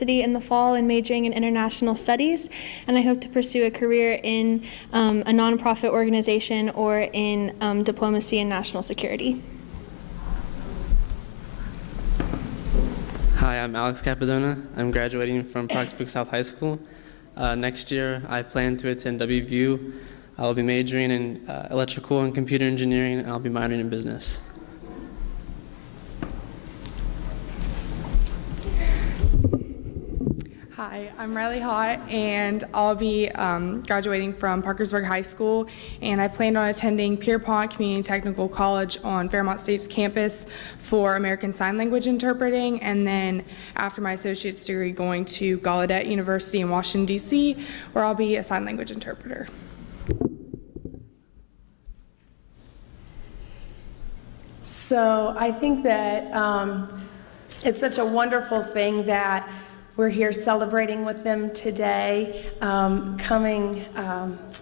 University in the fall and majoring in international studies, and I hope to pursue a career in a nonprofit organization or in diplomacy and national security. Hi, I'm Alex Capadona. I'm graduating from Proxburg South High School. Next year, I plan to attend WVU. I'll be majoring in electrical and computer engineering, and I'll be minoring in business. Hi, I'm Riley Hott, and I'll be graduating from Parkersburg High School, and I planned on attending Pierpont Community Technical College on Fairmont State's campus for American Sign Language interpreting, and then after my associate's degree going to Gallaudet University in Washington, D.C., where I'll be a sign language interpreter. So I think that it's such a wonderful thing that we're here celebrating with them today. Coming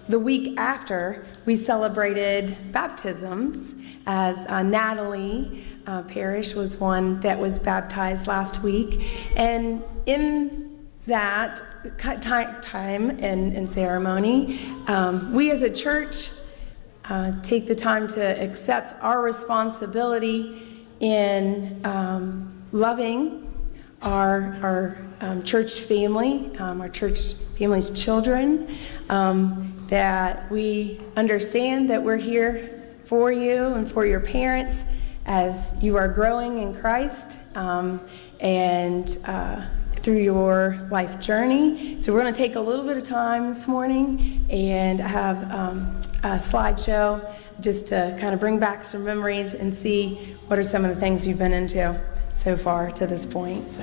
the week after, we celebrated baptisms, as Natalie Parrish was one that was baptized last week. And in that time and ceremony, we as a church take the time to accept our responsibility in loving our church family, our church family's children, that we understand that we're here for you and for your parents as you are growing in Christ and through your life journey. So we're going to take a little bit of time this morning and have a slideshow just to kind of bring back some memories and see what are some of the things you've been into so far to this point. So.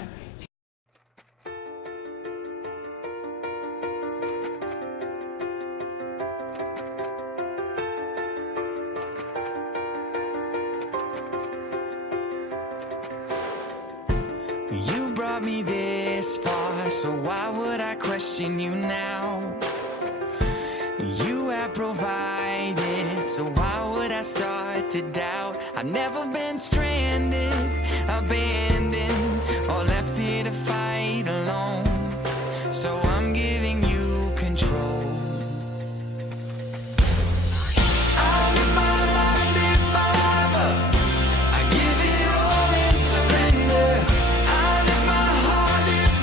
You brought me this far, so why would I question you now? You have provided, so why would I start to doubt? I've never been stranded, abandoned, or left here to fight alone. So I'm giving you control. I'll live my life up. I give it all and surrender. I lift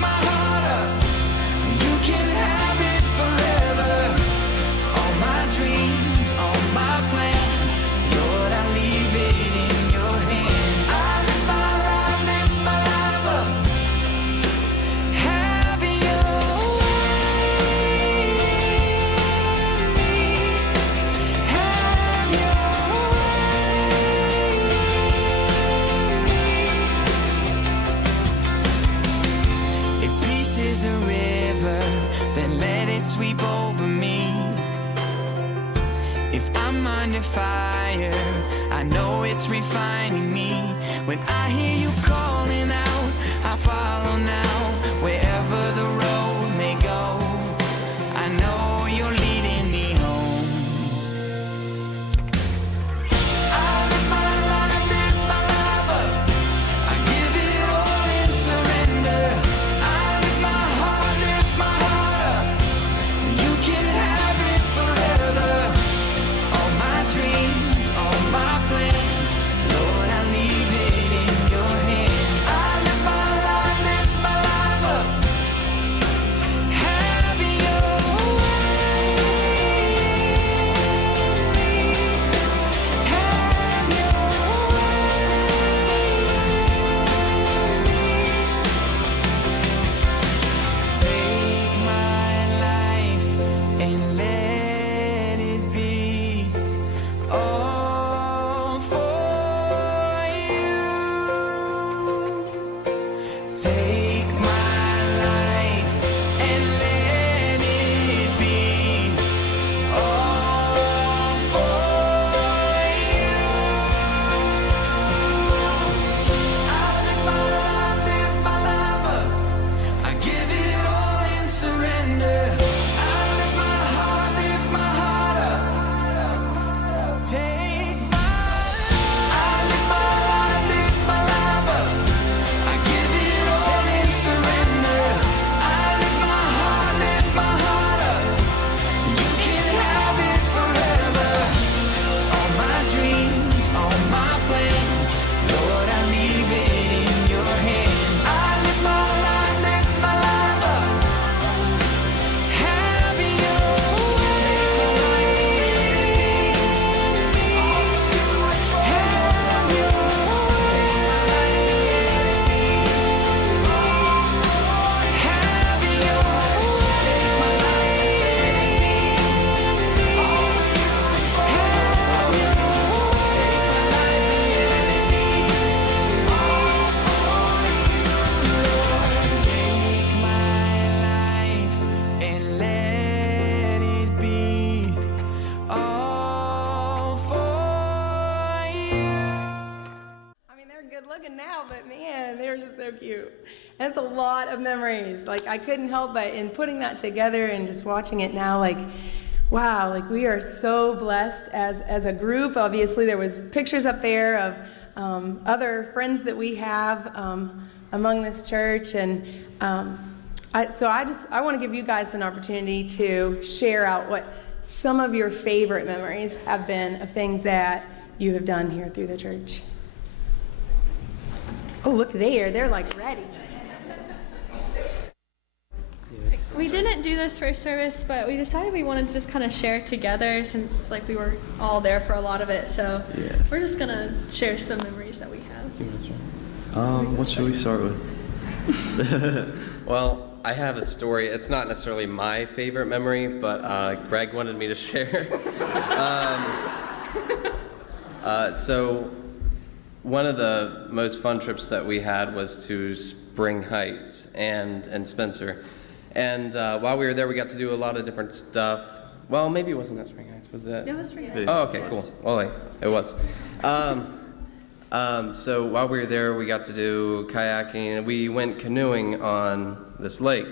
my heart up. You can have it forever. All my dreams, all my plans, Lord, I leave it in your hands. I live my life up. Have your way in me. Have your way in me. If peace is a river, then let it sweep over me. If I'm under fire, I know it's refining me. When I hear you calling out, I follow now. Wherever the road may go, I know you're leading me home. I live my life up. I give it all and surrender. I lift my heart up. You can have it forever. All my dreams, all my plans, Lord, I leave it in your hands. I live my life up. Have your way in me. Have your way. Take my life and let it be all for you. Take my life and let it be all for you. I live my life up. I give it all and surrender. I lift my heart up. Take I live my life up. I give it all and surrender. out, but man, they were just so cute. That's a lot of memories. Like, I couldn't help but in putting that together and just watching it now, like, wow, like we are so blessed as a group. Obviously, there was pictures up there of other friends that we have among this church, and I want to give you guys an opportunity to share out what some of your favorite memories have been of things that you have done here through the church. Oh, look there, they're like ready. We didn't do this first service, but we decided we wanted to just kind of share together since like we were all there for a lot of it. So we're just gonna share some memories that we have. What should we start with? Well, I have a story. It's not necessarily my favorite memory, but Greg wanted me to share. So one of the most fun trips that we had was to Spring Heights and Spencer. And while we were there, we got to do a lot of different stuff. Well, maybe it wasn't at Spring Heights, was it? It was Spring Heights. Oh, okay, cool. Well, it was. So while we were there, we got to do kayaking, and we went canoeing on this lake.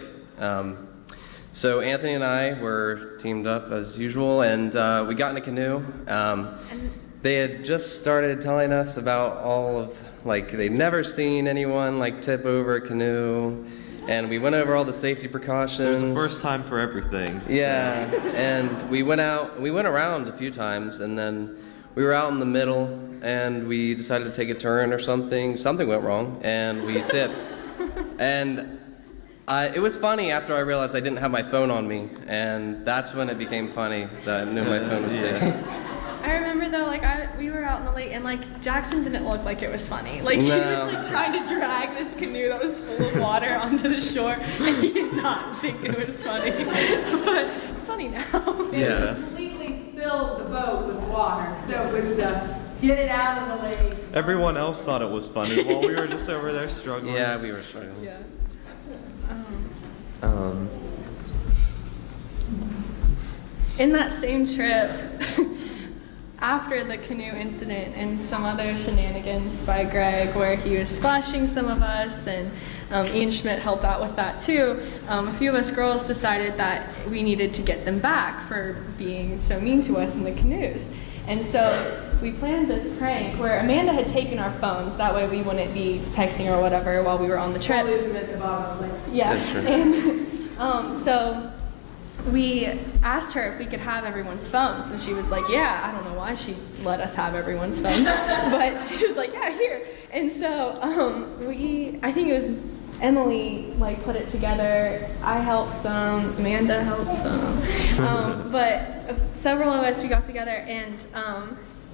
So Anthony and I were teamed up as usual, and we got in a canoe. They had just started telling us about all of, like, they'd never seen anyone, like, tip over a canoe. And we went over all the safety precautions. It was the first time for everything. Yeah, and we went around a few times, and then we were out in the middle, and we decided to take a turn or something. Something went wrong, and we tipped. And it was funny after I realized I didn't have my phone on me, and that's when it became funny that I knew my phone was taken. I remember though, like we were out in the lake, and like Jackson didn't look like it was funny. Like he was like trying to drag this canoe that was full of water onto the shore, and he did not think it was funny. But it's funny now. Yeah. It completely filled the boat with water, so it was the get it out of the lake. Everyone else thought it was funny while we were just over there struggling. Yeah, we were struggling. Yeah. In that same trip, after the canoe incident and some other shenanigans by Greg where he was splashing some of us, and Ian Schmidt helped out with that too, a few of us girls decided that we needed to get them back for being so mean to us in the canoes. And so we planned this prank where Amanda had taken our phones, that way we wouldn't be texting or whatever while we were on the trip. We'll lose them at the bottom. Like, Yeah. That's true. And so we asked her if we could have everyone's phones, and she was like, yeah. I don't know why she let us have everyone's phones, but she was like, yeah, here. And so I think it was Emily like put it together. I helped some, Amanda helped some, but several of us, we got together and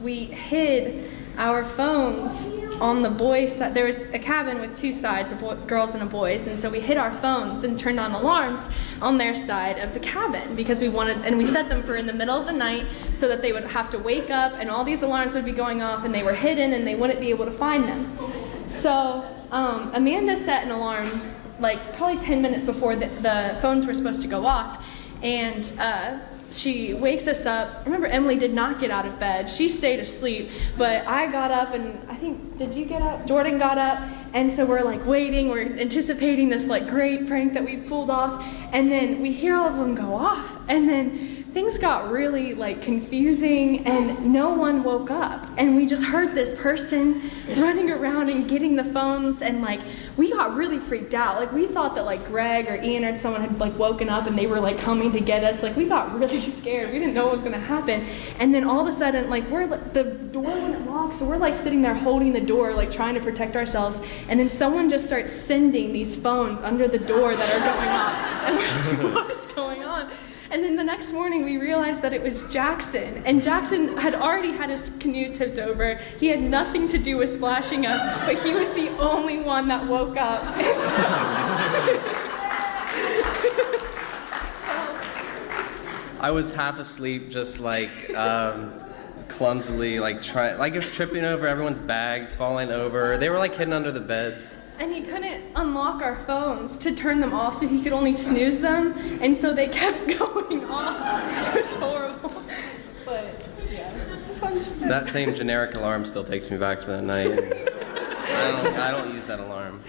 we hid our phones on the boys' side. There was a cabin with two sides, girls and a boys, and so we hid our phones and turned on alarms on their side of the cabin because we wanted, and we set them for in the middle of the night so that they would have to wake up and all these alarms would be going off and they were hidden and they wouldn't be able to find them. So Amanda set an alarm like probably 10 minutes before the phones were supposed to go off, and she wakes us up. Remember, Emily did not get out of bed. She stayed asleep, but I got up, and I think, did you get up? Jordan got up, and so we're like waiting, we're anticipating this like great prank that we pulled off, and then we hear all of them go off, and then things got really like confusing, and no one woke up, and we just heard this person running around and getting the phones, and like we got really freaked out. Like we thought that like Greg or Ian or someone had like woken up and they were like coming to get us. Like we got really scared. We didn't know what was gonna happen, and then all of a sudden like the door wouldn't lock, so we're like sitting there holding the door like trying to protect ourselves, and then someone just starts sending these phones under the door that are going off, and we're like, what is going on? And then the next morning we realized that it was Jackson, and Jackson had already had his canoe tipped over. He had nothing to do with splashing us, but he was the only one that woke up. And I was half asleep, just like clumsily, like it was tripping over everyone's bags, falling over. They were like hidden under the beds. And he couldn't unlock our phones to turn them off, so he could only snooze them, and so they kept going off. It was horrible. But yeah, it's a fun trip. That same generic alarm still takes me back to that night. I don't use that alarm.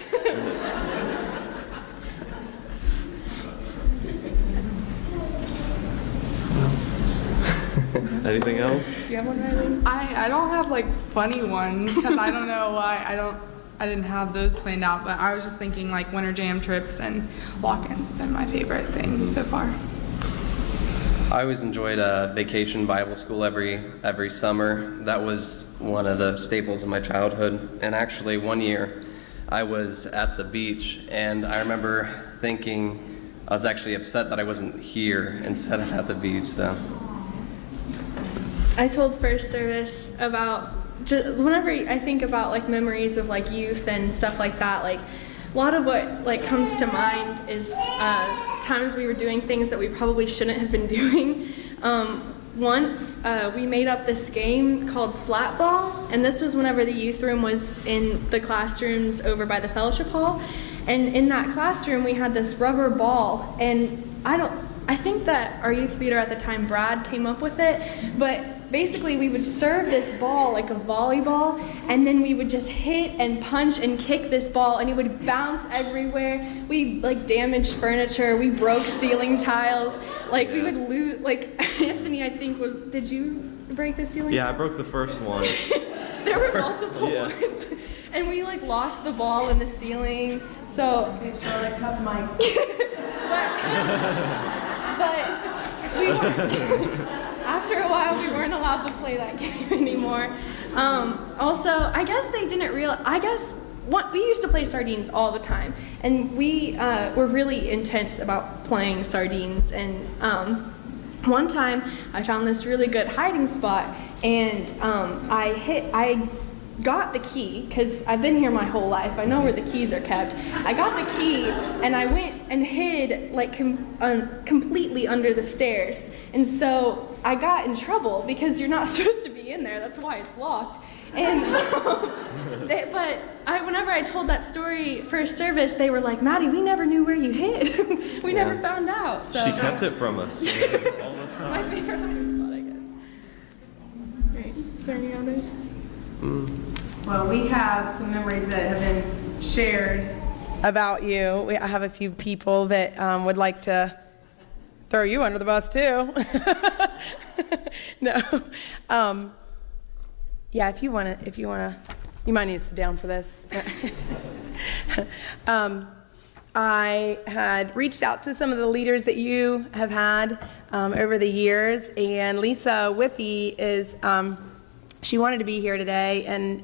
Anything else? Do you have one, Riley? I don't have like funny ones because I don't know why I didn't have those planned out, but I was just thinking like winter jam trips and walk-ins have been my favorite thing so far. I always enjoyed vacation Bible school every summer. That was one of the staples of my childhood. And actually, one year, I was at the beach, and I remember thinking I was actually upset that I wasn't here instead of at the beach. So I told first service about whenever I think about like memories of like youth and stuff like that, like a lot of what like comes to mind is times we were doing things that we probably shouldn't have been doing. Once we made up this game called Slap Ball, and this was whenever the youth room was in the classrooms over by the fellowship hall. And in that classroom we had this rubber ball, and I think that our youth leader at the time, Brad, came up with it, but basically we would serve this ball like a volleyball, and then we would just hit and punch and kick this ball, and it would bounce everywhere. We like damaged furniture, we broke ceiling tiles, like we would lose, like Anthony I think did you break the ceiling Yeah, tile? I broke the first one. There were multiple yeah. ones, and we like lost the ball in the ceiling, so. Okay, Charlotte, cut the mics. But we after a while, we weren't allowed to play that game anymore. Also, I guess they didn't realize, we used to play sardines all the time, and we were really intense about playing sardines, and one time I found this really good hiding spot, and I got the key, because I've been here my whole life. I know where the keys are kept. I got the key, and I went and hid like completely under the stairs. And so I got in trouble because you're not supposed to be in there. That's why it's locked. And whenever I told that story first service, they were like, "Maddie, we never knew where you hid. We never found out." So She kept it from us all the it's my time. favorite hiding spot, I guess. Right. Is there any others? Well, we have some memories that have been shared about you. I have a few people that would like to throw you under the bus too. No. Yeah, if you want to, you might need to sit down for this. I had reached out to some of the leaders that you have had over the years, and Lisa Withy is. She wanted to be here today, and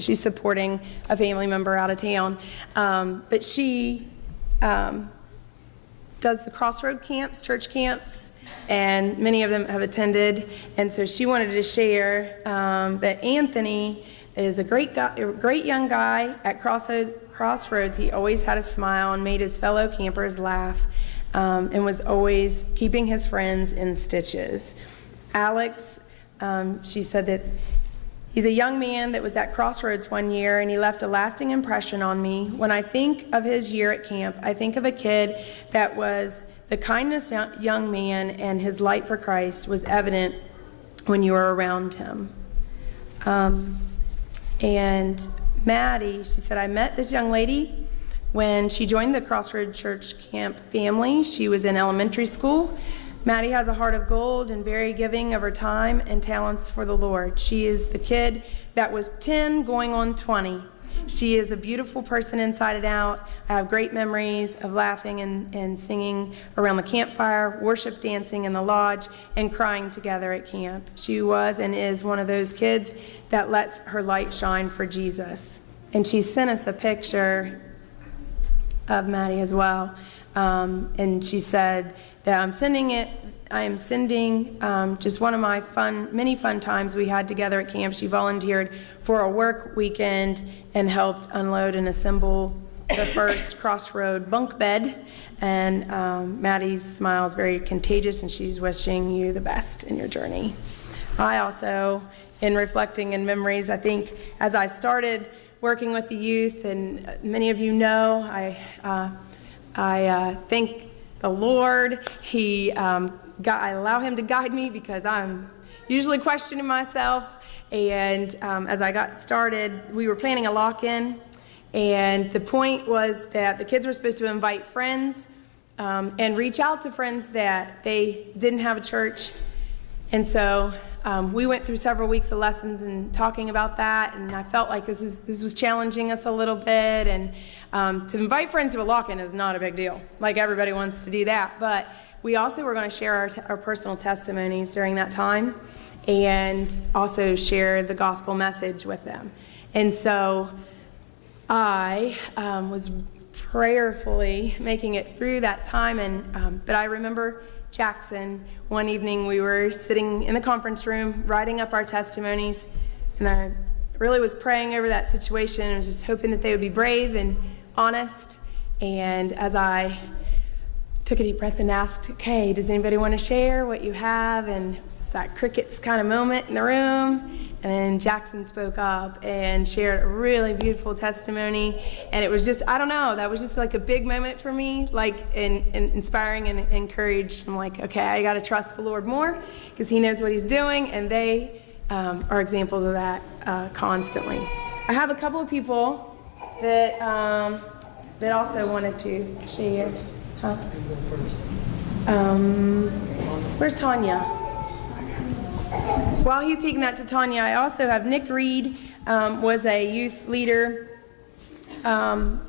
she's supporting a family member out of town. But she does the Crossroad camps, church camps, and many of them have attended. And so she wanted to share that Anthony is a great young guy at Crossroads. He always had a smile and made his fellow campers laugh, and was always keeping his friends in stitches. Alex. She said that he's a young man that was at Crossroads one year, and he left a lasting impression on me. When I think of his year at camp, I think of a kid that was the kindest young man, and his light for Christ was evident when you were around him. And Maddie, she said, I met this young lady when she joined the Crossroads Church Camp family. She was in elementary school. Maddie has a heart of gold and very giving of her time and talents for the Lord. She is the kid that was 10 going on 20. She is a beautiful person inside and out. I have great memories of laughing and singing around the campfire, worship dancing in the lodge, and crying together at camp. She was and is one of those kids that lets her light shine for Jesus. And she sent us a picture of Maddie as well. And she said that I am sending just one of my many fun times we had together at camp. She volunteered for a work weekend and helped unload and assemble the first Crossroad bunk bed. And Maddie's smile is very contagious, and she's wishing you the best in your journey. I also, in reflecting in memories, I think as I started working with the youth, and many of you know, I thank the Lord. I allow him to guide me because I'm usually questioning myself, And as I got started, we were planning a lock-in, and the point was that the kids were supposed to invite friends and reach out to friends that they didn't have a church. And so we went through several weeks of lessons and talking about that, and I felt like this was challenging us a little bit. And to invite friends to a lock-in is not a big deal. Like, everybody wants to do that. But we also were going to share our personal testimonies during that time, and also share the gospel message with them. And so I was prayerfully making it through that time, and but I remember Jackson, one evening we were sitting in the conference room writing up our testimonies, and I really was praying over that situation and was just hoping that they would be brave and honest. And as I took a deep breath and asked, okay, does anybody want to share what you have? And it was just that crickets kind of moment in the room. And then Jackson spoke up and shared a really beautiful testimony. And it was just, I don't know, that was just like a big moment for me, like inspiring and encouraged. I'm like, okay, I got to trust the Lord more because he knows what he's doing. And they are examples of that constantly. I have a couple of people that also wanted to share. Huh? Where's Tanya? While he's taking that to Tanya, I also have Nick Reed, was a youth leader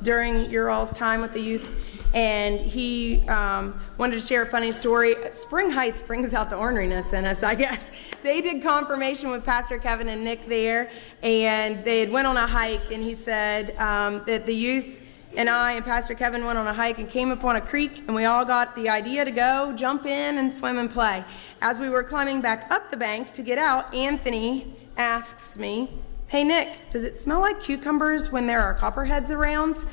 during your all's time with the youth, and he wanted to share a funny story. Spring Heights brings out the orneriness in us, I guess. They did confirmation with Pastor Kevin and Nick there, and they had went on a hike, and he said that the youth and I and Pastor Kevin went on a hike and came upon a creek, and we all got the idea to go jump in and swim and play. As we were climbing back up the bank to get out, Anthony asks me, hey Nick, does it smell like cucumbers when there are copperheads around?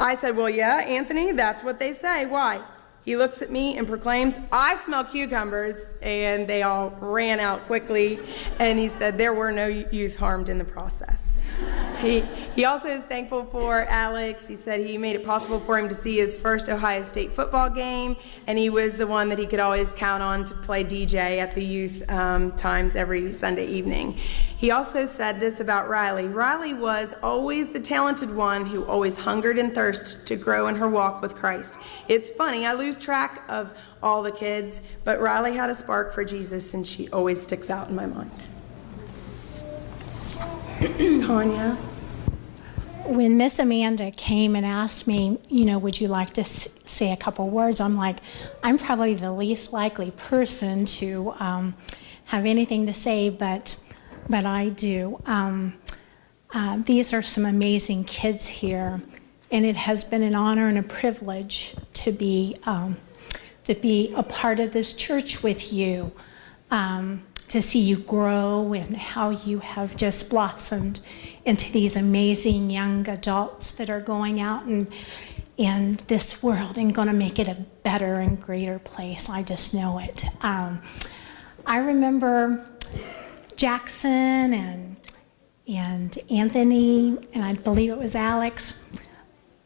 I said, well, yeah, Anthony, that's what they say. Why? He looks at me and proclaims, I smell cucumbers, and they all ran out quickly, and he said there were no youth harmed in the process. He also is thankful for Alex. He said he made it possible for him to see his first Ohio State football game, and he was the one that he could always count on to play DJ at the youth times every Sunday evening. He also said this about Riley. Riley was always the talented one who always hungered and thirsted to grow in her walk with Christ. It's funny, I lose track of all the kids, but Riley had a spark for Jesus, and she always sticks out in my mind. Tanya? When Miss Amanda came and asked me, would you like to say a couple words, I'm like, I'm probably the least likely person to have anything to say, but I do. These are some amazing kids here, and it has been an honor and a privilege to be a part of this church with you, to see you grow and how you have just blossomed into these amazing young adults that are going out in this world and going to make it a better and greater place. I just know it. I remember Jackson and Anthony, and I believe it was Alex.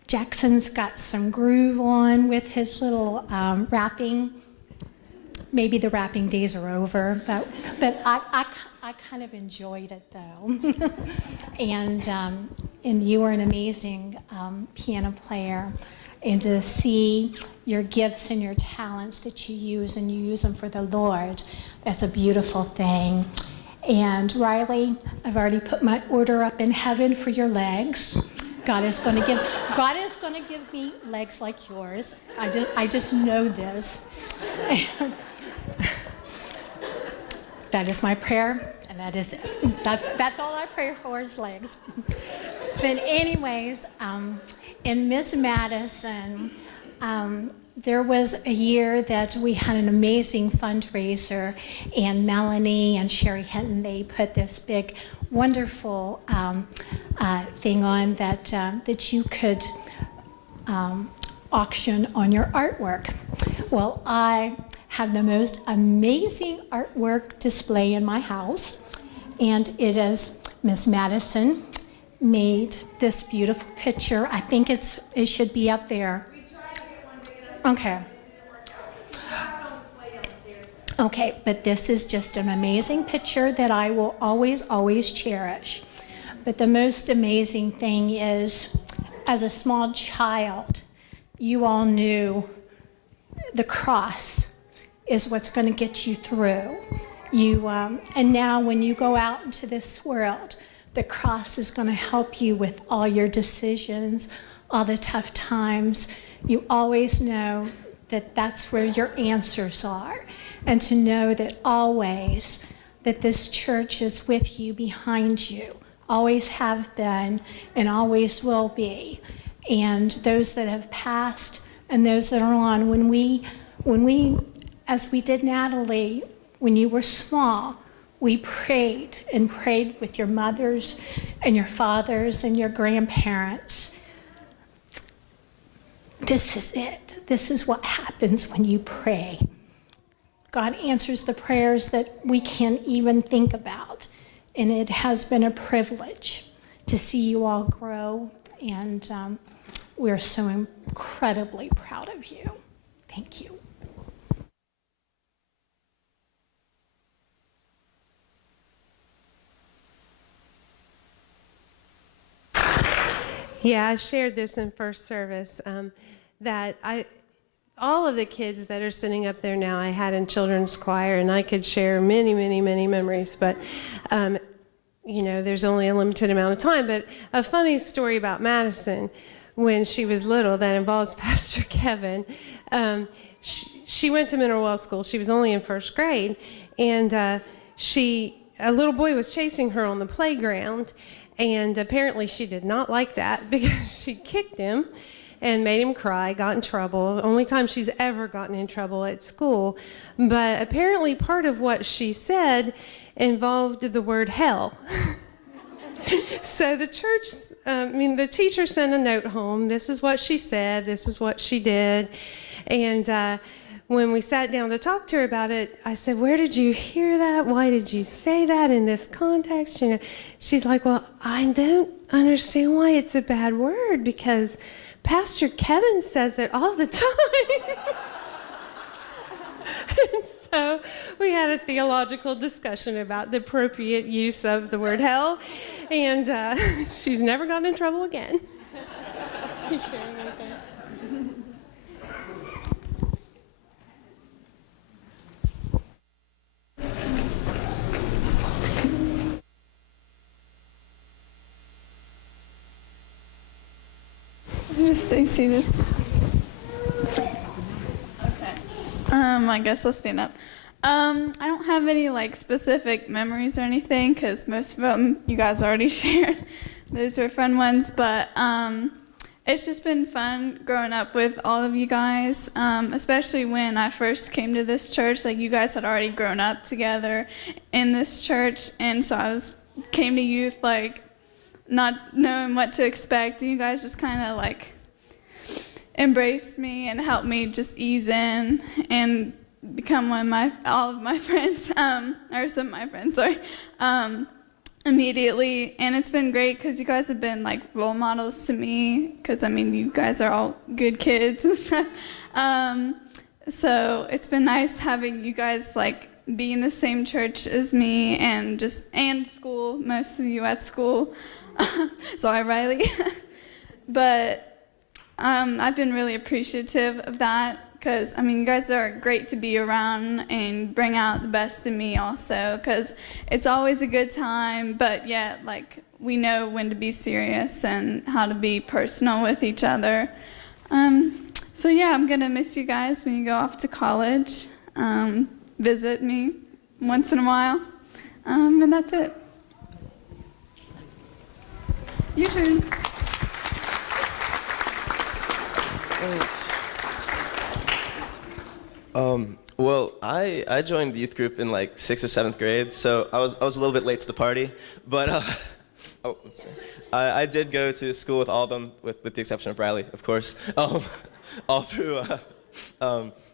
Jackson's got some groove on with his little rapping. Maybe the rapping days are over, but I kind of enjoyed it though. and you are an amazing piano player, and to see your gifts and your talents that you use, and you use them for the Lord, that's a beautiful thing. And Riley, I've already put my order up in heaven for your legs. God is going to give me legs like yours. I just know this. That is my prayer, and that is it. That's all I pray for is legs. But anyways, in Miss Madison, there was a year that we had an amazing fundraiser, and Melanie and Sherry Hinton, they put this big, wonderful thing on that you could auction on your artwork. Well, I have the most amazing artwork display in my house, and it is Miss Madison made this beautiful picture. I think it should be up there. Okay. Okay, but this is just an amazing picture that I will always, always cherish. But the most amazing thing is, as a small child, you all knew the cross is what's going to get you through. And now when you go out into this world, the cross is going to help you with all your decisions, all the tough times. You always know that that's where your answers are. And to know that always that this church is with you, behind you, always have been and always will be. And those that have passed and those that are on, when we, as we did Natalie, when you were small, we prayed and prayed with your mothers and your fathers and your grandparents. This is it. This is what happens when you pray. God answers the prayers that we can't even think about. And it has been a privilege to see you all grow, and we're so incredibly proud of you. Thank you. Yeah, I shared this in first service, that all of the kids that are sitting up there now I had in children's choir, and I could share many, many, many memories, but there's only a limited amount of time. But a funny story about Madison, when she was little, that involves Pastor Kevin. She went to Mineral Well School. She was only in first grade, and a little boy was chasing her on the playground, and apparently she did not like that because she kicked him and made him cry, got in trouble. Only time she's ever gotten in trouble at school. But apparently part of what she said involved the word hell. So the teacher sent a note home. This is what she said. This is what she did. And when we sat down to talk to her about it, I said, "Where did you hear that? Why did you say that in this context?" She's like, "Well, I don't understand why it's a bad word, because Pastor Kevin says it all the time." And so we had a theological discussion about the appropriate use of the word hell, and she's never gotten in trouble again. You sharing anything? Just stay seated. Okay. I guess I'll stand up. I don't have any specific memories or anything, because most of them you guys already shared. Those were fun ones, but it's just been fun growing up with all of you guys, especially when I first came to this church. You guys had already grown up together in this church, and so came to youth not knowing what to expect, and you guys just kind of embraced me and helped me just ease in and become all of my friends, or some of my friends, sorry, immediately. And it's been great because you guys have been role models to me, because you guys are all good kids and stuff. So it's been nice having you guys be in the same church as me, and school, most of you at school. Sorry, Riley. But I've been really appreciative of that, because you guys are great to be around and bring out the best in me also, because it's always a good time, but yet we know when to be serious and how to be personal with each other. So yeah, I'm gonna miss you guys when you go off to college. Visit me once in a while, and that's it. Your turn. Well, I joined the youth group in 6th or 7th grade, so I was a little bit late to the party, but I'm sorry. I did go to school with all of them, with the exception of Riley, of course, all through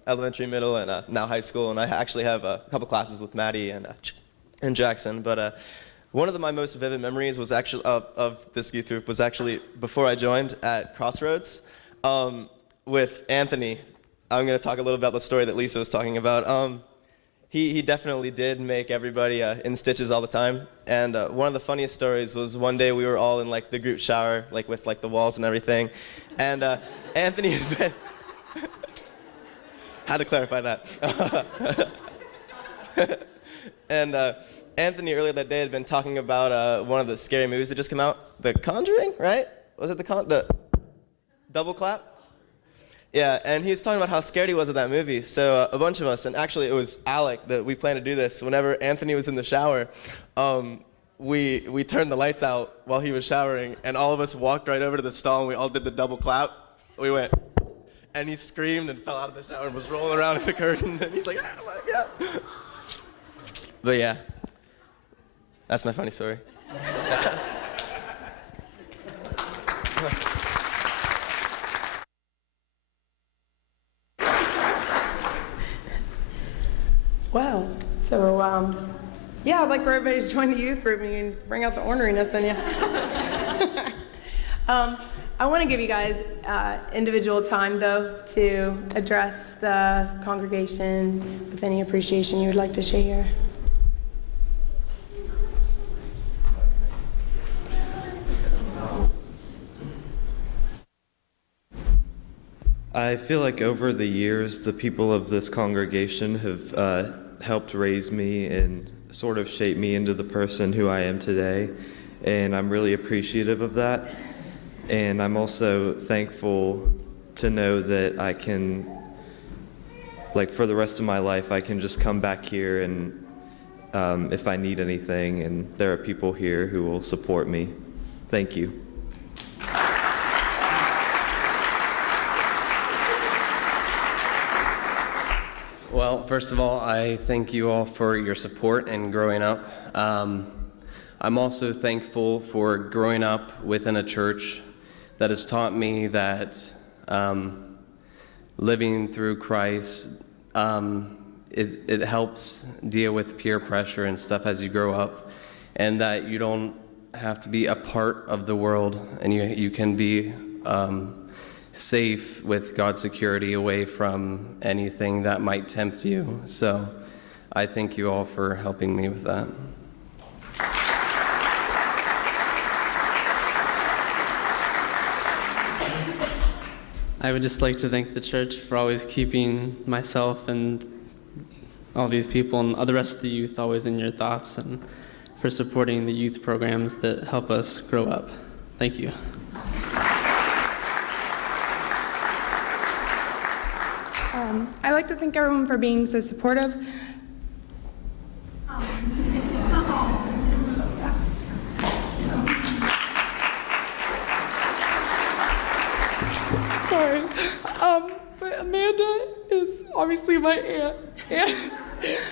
elementary, middle, and now high school, and I actually have a couple classes with Maddie and Jackson. But one of my most vivid memories was actually of this youth group was actually before I joined at Crossroads with Anthony. I'm going to talk a little about the story that Lisa was talking about. he definitely did make everybody in stitches all the time. And one of the funniest stories was one day we were all in like the group shower, like with like the walls and everything, and Anthony had been had to clarify that. And Anthony earlier that day had been talking about one of the scary movies that just came out, The Conjuring, right? Was it the Double Clap? Yeah, and he was talking about how scared he was of that movie. So a bunch of us, and actually it was Alec that we planned to do this. Whenever Anthony was in the shower, we turned the lights out while he was showering, and all of us walked right over to the stall, and we all did the double clap. We went, and he screamed and fell out of the shower and was rolling around in the curtain, and he's like, oh my God. But yeah, that's my funny story. Wow. So, yeah, I'd like for everybody to join the youth group and bring out the orneriness in you. I want to give you guys individual time, though, to address the congregation with any appreciation you would like to share. I feel like over the years, the people of this congregation have helped raise me and sort of shape me into the person who I am today, and I'm really appreciative of that. And I'm also thankful to know that I can, like for the rest of my life, I can just come back here and if I need anything, and there are people here who will support me. Thank you. Well, first of all, I thank you all for your support and growing up. I'm also thankful for growing up within a church that has taught me that living through Christ, it helps deal with peer pressure and stuff as you grow up, and that you don't have to be a part of the world, and you can be safe with God's security away from anything that might tempt you. So I thank you all for helping me with that. I would just like to thank the church for always keeping myself and all these people and the rest of the youth always in your thoughts, and for supporting the youth programs that help us grow up. Thank you. I'd like to thank everyone for being so supportive. Sorry, but Amanda is obviously my aunt, and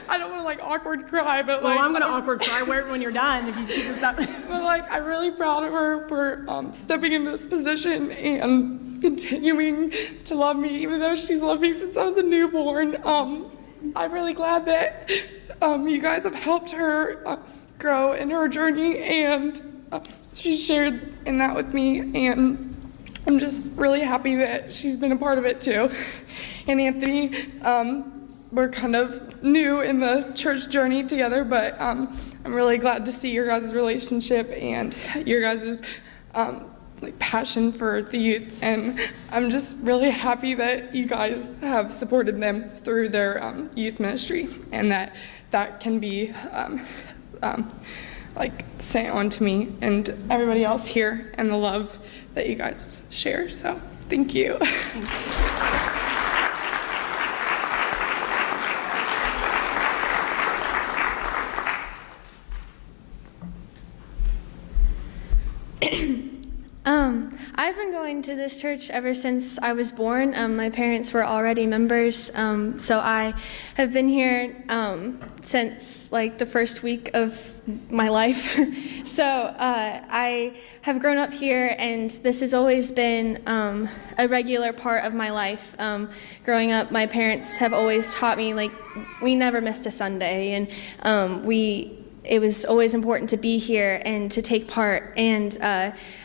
I don't want to like awkward cry, but like. Well, I'm gonna awkward cry when you're done if you keep this up. But like, I'm really proud of her for stepping into this position and continuing to love me, even though she's loved me since I was a newborn. I'm really glad that you guys have helped her grow in her journey, and she shared in that with me, and I'm just really happy that she's been a part of it too. And Anthony, we're kind of new in the church journey together, but I'm really glad to see your guys' relationship and your guys' like passion for the youth, and I'm just really happy that you guys have supported them through their youth ministry, and that can be like sent on to me and everybody else here, and the love that you guys share. So thank you. Thank you. I've been going to this church ever since I was born. My parents were already members, so I have been here since like the first week of my life. So I have grown up here, and this has always been a regular part of my life. Growing up, my parents have always taught me, like, we never missed a Sunday, and it was always important to be here and to take part. And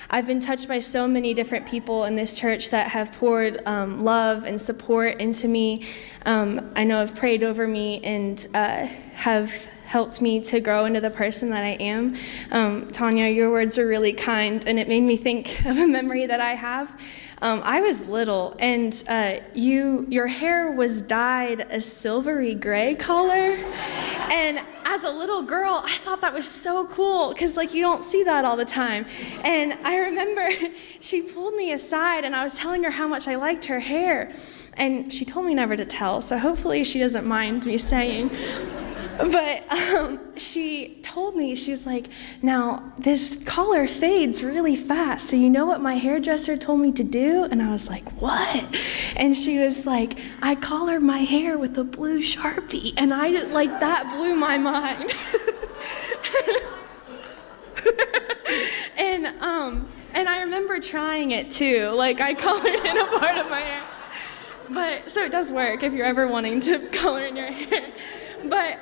I've been touched by so many different people in this church that have poured love and support into me. I know have prayed over me and have helped me to grow into the person that I am. Tanya, your words were really kind, and it made me think of a memory that I have. I was little, and your hair was dyed a silvery gray color, and as a little girl, I thought that was so cool, because like you don't see that all the time. And I remember she pulled me aside, and I was telling her how much I liked her hair, and she told me never to tell, so hopefully she doesn't mind me saying. But she told me, she was like, now this color fades really fast, so you know what my hairdresser told me to do? And I was like, what? And she was like, I color my hair with a blue Sharpie. And that blew my mind. And I remember trying it too, like I colored in a part of my hair. But, so it does work if you're ever wanting to color in your hair. But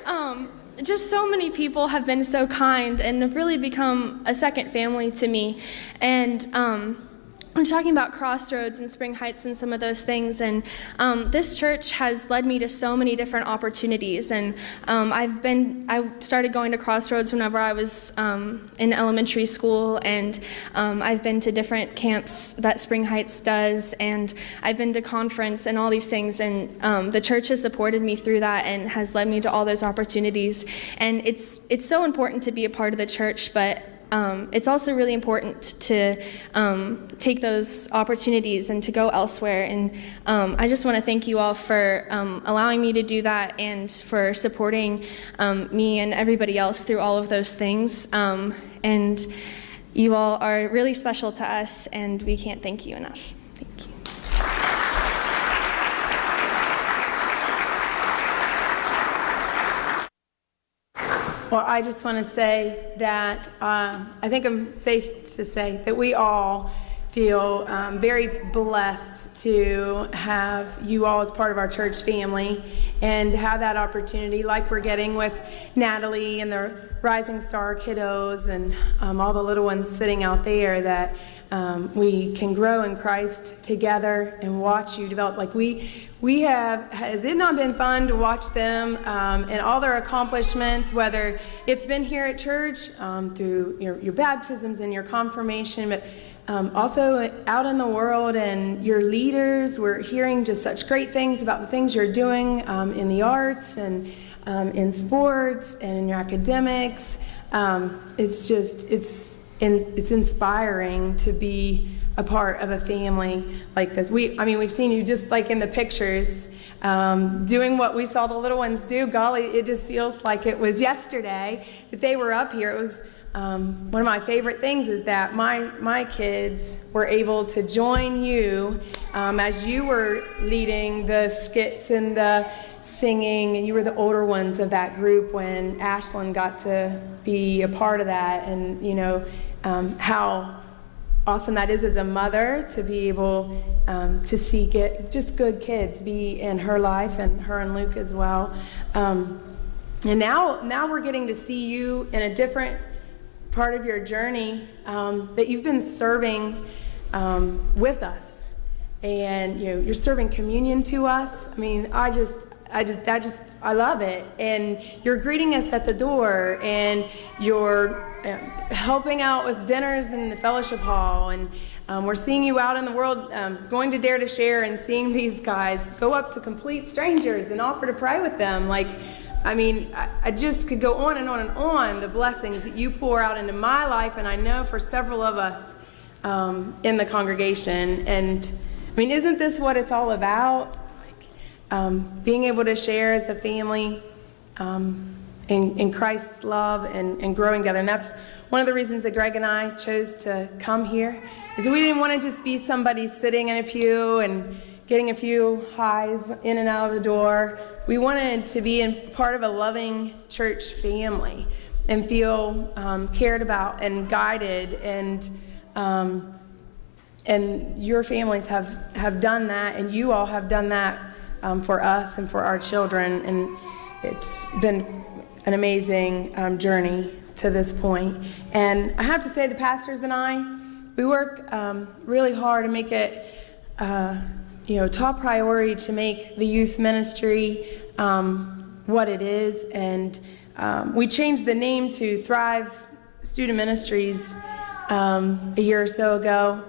just so many people have been so kind and have really become a second family to me. And I'm talking about Crossroads and Spring Heights and some of those things, and this church has led me to so many different opportunities. And I started going to Crossroads whenever I was in elementary school, and I've been to different camps that Spring Heights does, and I've been to conference and all these things, and the church has supported me through that and has led me to all those opportunities. And it's so important to be a part of the church, but it's also really important to take those opportunities and to go elsewhere. And I just want to thank you all for allowing me to do that and for supporting me and everybody else through all of those things. And you all are really special to us, and we can't thank you enough. Thank you. Well, I just want to say that I think I'm safe to say that we all feel very blessed to have you all as part of our church family and have that opportunity like we're getting with Natalie and the Rising Star kiddos and all the little ones sitting out there, that we can grow in Christ together and watch you develop. Like we have, has it not been fun to watch them and all their accomplishments, whether it's been here at church through your baptisms and your confirmation, but also out in the world and your leaders. We're hearing just such great things about the things you're doing in the arts and in sports and in your academics. It's inspiring to be a part of a family like this. We've seen you just like in the pictures doing what we saw the little ones do. Golly, it just feels like it was yesterday that they were up here. It was one of my favorite things is that my kids were able to join you as you were leading the skits and the singing, and you were the older ones of that group when Ashlyn got to be a part of that. And how awesome that is as a mother to be able to see just good kids be in her life, and her and Luke as well. And now we're getting to see you in a different part of your journey, that you've been serving with us, and you're serving communion to us. I love it. And you're greeting us at the door, and you're helping out with dinners in the fellowship hall, and we're seeing you out in the world, going to Dare to Share and seeing these guys go up to complete strangers and offer to pray with them. I just could go on and on and on, the blessings that you pour out into my life, and I know for several of us in the congregation. And isn't this what it's all about? Being able to share as a family in Christ's love and growing together. And that's one of the reasons that Greg and I chose to come here, is we didn't want to just be somebody sitting in a pew and getting a few highs in and out of the door. We wanted to be part of a loving church family and feel cared about and guided, and your families have done that, and you all have done that for us and for our children, and it's been an amazing journey. to this point. And I have to say, the pastors and I, we work really hard to make it top priority to make the youth ministry what it is. And we changed the name to Thrive Student Ministries a year or so ago.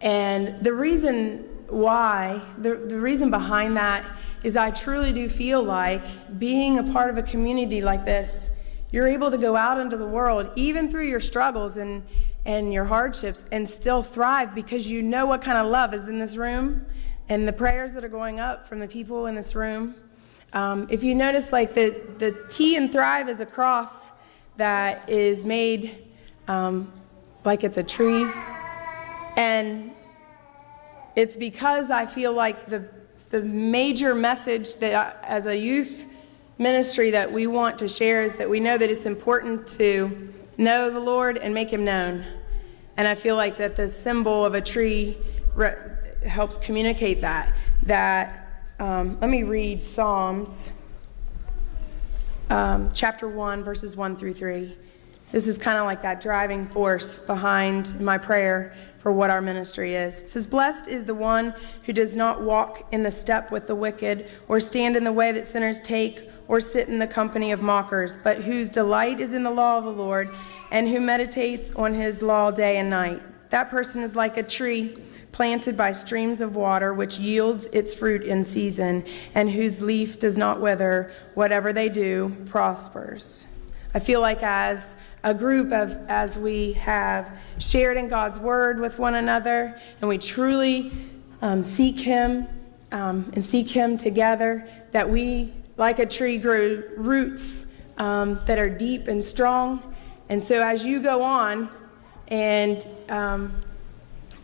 And the reason why, the reason behind that is I truly do feel like being a part of a community like this, you're able to go out into the world, even through your struggles and your hardships, and still thrive because you know what kind of love is in this room and the prayers that are going up from the people in this room. If you notice, like the T in Thrive is a cross that is made like it's a tree. And it's because I feel like the major message that as a youth ministry that we want to share is that we know that it's important to know the Lord and make him known. And I feel like that the symbol of a tree helps communicate that. Let me read Psalms chapter 1, verses 1 through 3. This is kind of like that driving force behind my prayer for what our ministry is. It says, "Blessed is the one who does not walk in the step with the wicked, or stand in the way that sinners take, or sit in the company of mockers, but whose delight is in the law of the Lord, and who meditates on his law day and night. That person is like a tree planted by streams of water, which yields its fruit in season, and whose leaf does not wither. Whatever they do prospers." I feel like as a group, as we have shared in God's word with one another, and we truly seek him and seek him together, that we, like a tree, grow roots that are deep and strong. And so as you go on and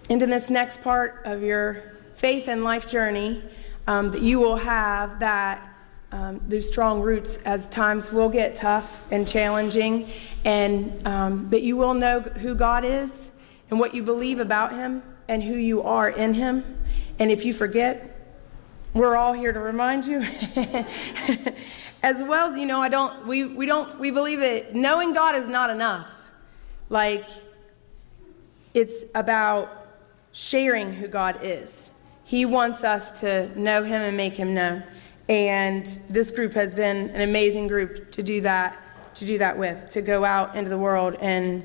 into this next part of your faith and life journey, that you will have those strong roots as times will get tough and challenging, and that you will know who God is and what you believe about him and who you are in him. And if you forget, we're all here to remind you. As well as, we believe that knowing God is not enough. Like, it's about sharing who God is. He wants us to know him and make him known. And this group has been an amazing group to do that with, to go out into the world and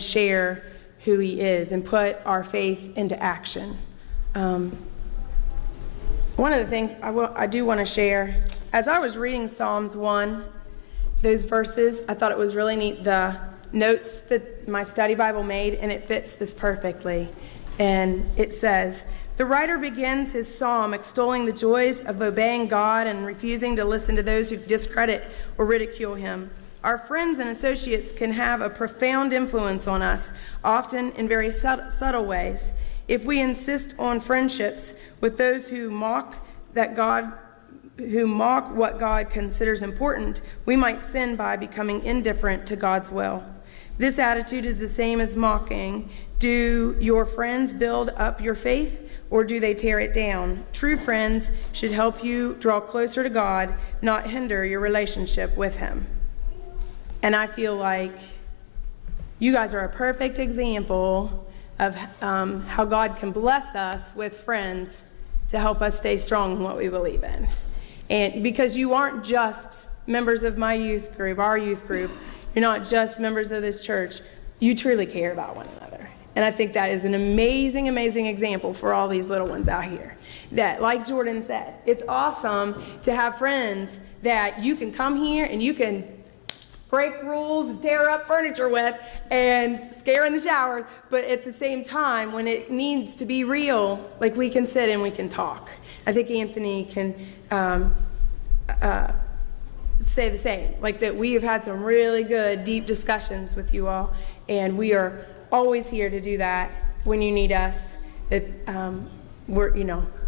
share who he is and put our faith into action. One of the things I do want to share, as I was reading Psalms 1, those verses, I thought it was really neat, the notes that my study Bible made, and it fits this perfectly. And it says, "The writer begins his psalm extolling the joys of obeying God and refusing to listen to those who discredit or ridicule him. Our friends and associates can have a profound influence on us, often in very subtle ways. If we insist on friendships with those who mock what God considers important, we might sin by becoming indifferent to God's will. This attitude is the same as mocking. Do your friends build up your faith, or do they tear it down? True friends should help you draw closer to God, not hinder your relationship with him." And I feel like you guys are a perfect example of how God can bless us with friends to help us stay strong in what we believe in. And because you aren't just members of my youth group, our youth group, you're not just members of this church, you truly care about one another. And I think that is an amazing, amazing example for all these little ones out here. That, like Jordan said, it's awesome to have friends that you can come here and you can break rules and tear up furniture with and scare in the shower, but at the same time, when it needs to be real, like, we can sit and we can talk. I think Anthony can say the same, like that we have had some really good, deep discussions with you all, and we are always here to do that when you need us. That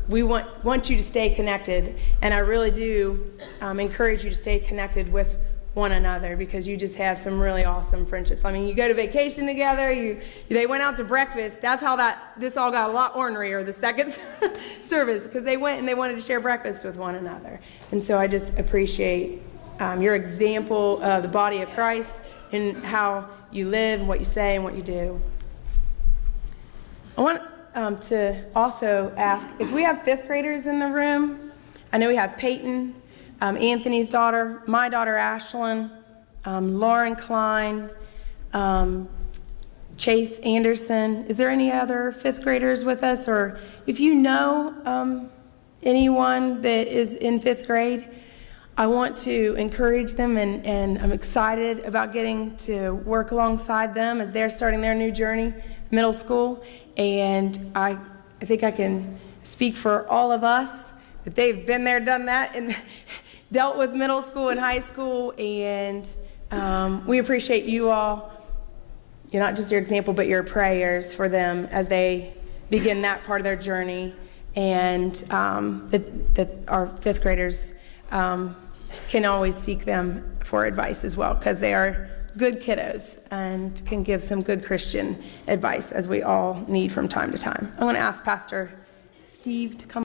we want you to stay connected, and I really do encourage you to stay connected with one another, because you just have some really awesome friendships. I mean, you go to vacation together, they went out to breakfast. That's how this all got a lot ornerier the second service, because they went and they wanted to share breakfast with one another. And so I just appreciate your example of the body of Christ in how you live and what you say and what you do. I want to also ask if we have fifth graders in the room. I know we have Peyton, Anthony's daughter, my daughter Ashlyn, Lauren Klein, Chase Anderson. Is there any other fifth graders with us? Or if you know anyone that is in fifth grade, I want to encourage them, and I'm excited about getting to work alongside them as they're starting their new journey, middle school. And I think I can speak for all of us that they've been there, done that, and dealt with middle school and high school. And we appreciate you all. You're not just your example, but your prayers for them as they begin that part of their journey. And that our fifth graders can always seek them for advice as well, because they are good kiddos and can give some good Christian advice, as we all need from time to time. I'm going to ask Pastor Steve to come.